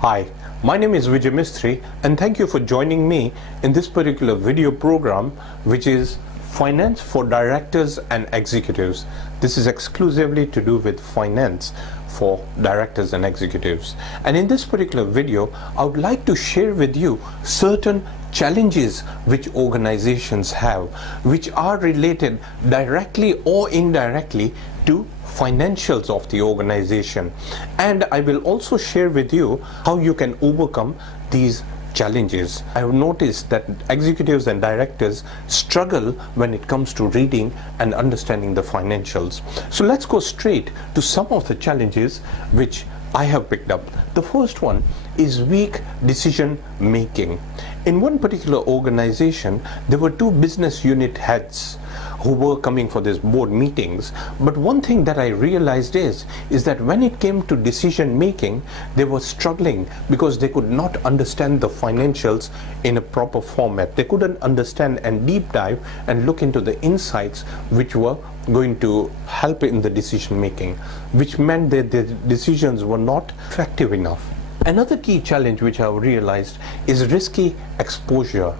Hi, my name is Vijay Mistry and thank you for joining me in this particular video program, which is Finance for Directors and Executives. This is exclusively to do with finance for directors and executives. And in this particular video, I would like to share with you certain challenges which organizations have, which are related directly or indirectly to financials of the organization. And I will also share with you how you can overcome these challenges. I have noticed that executives and directors struggle when it comes to reading and understanding the financials. So let's go straight to some of the challenges which I have picked up. The first one is weak decision making. In one particular organization, there were two business unit heads who were coming for these board meetings. But one thing that I realized is that when it came to decision making, they were struggling because they could not understand the financials in a proper format. They couldn't understand and deep dive and look into the insights which were going to help in the decision making, which meant that the decisions were not effective enough. Another key challenge which I've realized is risky exposure.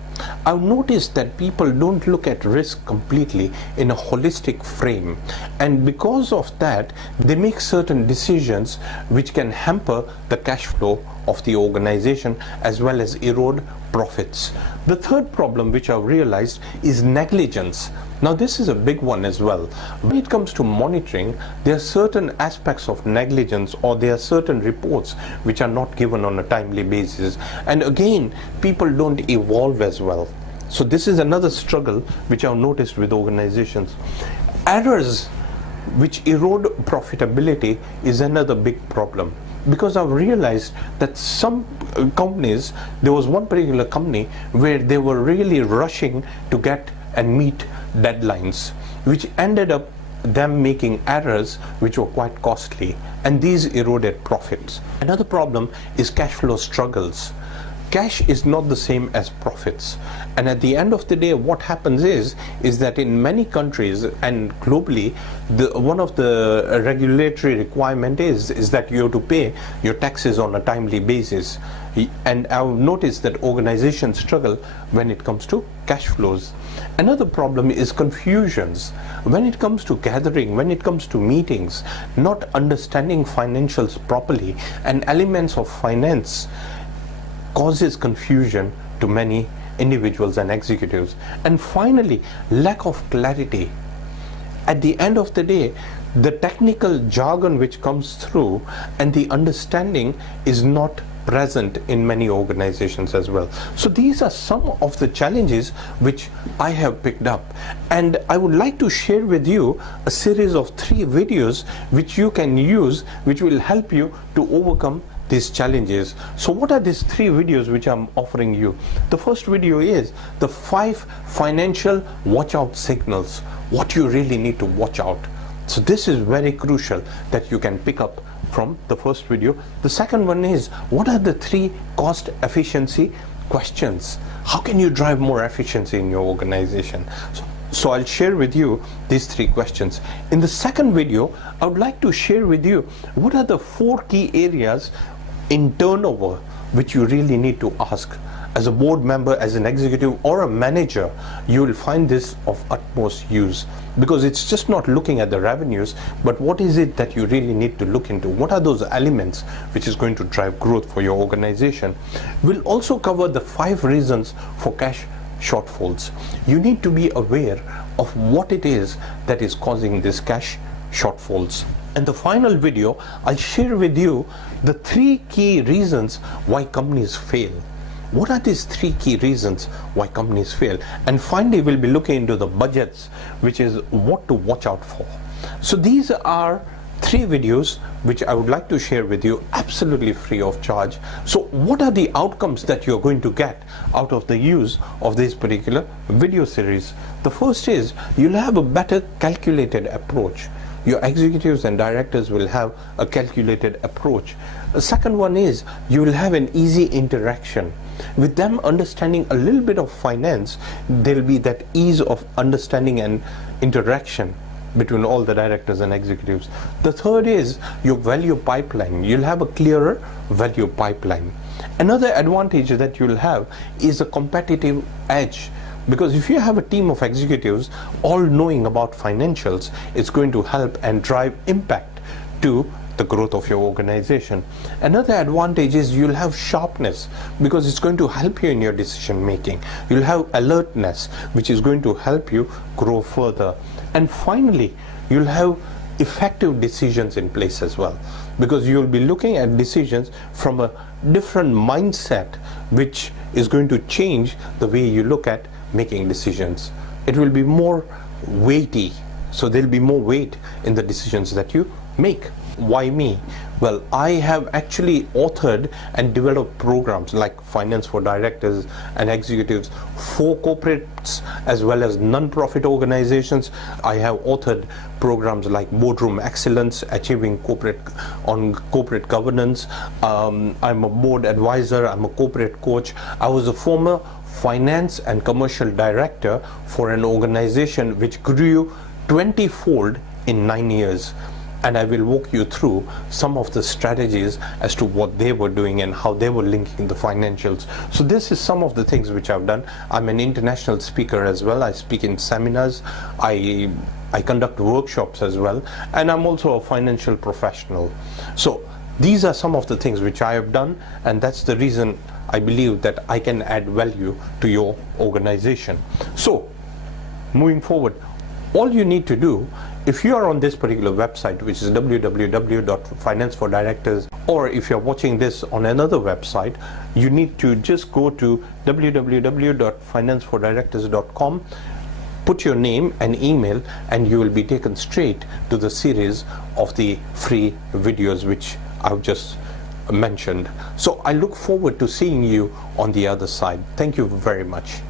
I've noticed that people don't look at risk completely in a holistic frame, and because of that they make certain decisions which can hamper the cash flow of the organization as well as erode profits. The third problem which I've realized is negligence. Now this is a big one as well. When it comes to monitoring, there are certain aspects of negligence, or there are certain reports which are not given on a timely basis, and again people don't evolve as well. So this is another struggle which I've noticed with organizations. Errors which erode profitability is another big problem, because I've realized that some companies, there was one particular company where they were really rushing to get and meet deadlines, which ended up them making errors which were quite costly, and these eroded profits. Another problem is cash flow struggles. Cash is not the same as profits, and at the end of the day what happens is that in many countries and globally, one of the regulatory requirement is that you have to pay your taxes on a timely basis, and I've noticed that organizations struggle when it comes to cash flows. Another problem is confusions. When it comes to gathering, when it comes to meetings, not understanding financials properly and elements of finance causes confusion to many individuals and executives. And finally, lack of clarity. At the end of the day, the technical jargon which comes through and the understanding is not present in many organizations as well. So these are some of the challenges which I have picked up, and I would like to share with you a series of 3 videos which you can use, which will help you to overcome these challenges. So what are these 3 videos which I'm offering you? The first video is the 5 financial watch out signals, what you really need to watch out. So this is very crucial that you can pick up from the first video. The second one is, what are the 3 cost efficiency questions? How can you drive more efficiency in your organization? So I'll share with you these 3 questions. In the second video, I would like to share with you what are the 4 key areas in turnover which you really need to ask. As a board member, as an executive or a manager, you will find this of utmost use, because it's just not looking at the revenues, but what is it that you really need to look into? What are those elements which is going to drive growth for your organization? We'll also cover the 5 reasons for cash shortfalls. You need to be aware of what it is that is causing these cash shortfalls. In the final video, I'll share with you the 3 key reasons why companies fail. What are these 3 key reasons why companies fail? And finally, we'll be looking into the budgets, which is what to watch out for. So these are 3 videos which I would like to share with you absolutely free of charge. So what are the outcomes that you're going to get out of the use of this particular video series? The first is you'll have a better calculated approach. Your executives and directors will have a calculated approach. The second one is you will have an easy interaction. With them understanding a little bit of finance, there will be that ease of understanding and interaction between all the directors and executives. The third is your value pipeline. You'll have a clearer value pipeline. Another advantage that you'll have is a competitive edge, because if you have a team of executives all knowing about financials, it's going to help and drive impact to the growth of your organization. Another advantage is you'll have sharpness, because it's going to help you in your decision making. You'll have alertness, which is going to help you grow further. And finally, you'll have effective decisions in place as well, because you'll be looking at decisions from a different mindset, which is going to change the way you look at making decisions. It will be more weighty, so there'll be more weight in the decisions that you make. Why me? Well, I have actually authored and developed programs like Finance for Directors and Executives for corporates as well as non-profit organizations. I have authored programs like Boardroom Excellence, Achieving Corporate Governance. I'm a board advisor, I'm a corporate coach. I was a former finance and commercial director for an organization which grew 20-fold in 9 years. And I will walk you through some of the strategies as to what they were doing and how they were linking the financials. So this is some of the things which I've done. I'm an international speaker as well. I speak in seminars. I conduct workshops as well. And I'm also a financial professional. So these are some of the things which I have done, and that's the reason I believe that I can add value to your organization. So moving forward, all you need to do, if you are on this particular website, which is www.financeforddirectors, or if you're watching this on another website, you need to just go to www.financeforddirectors.com, put your name and email, and you will be taken straight to the series of the free videos which I've just mentioned. So I look forward to seeing you on the other side. Thank you very much.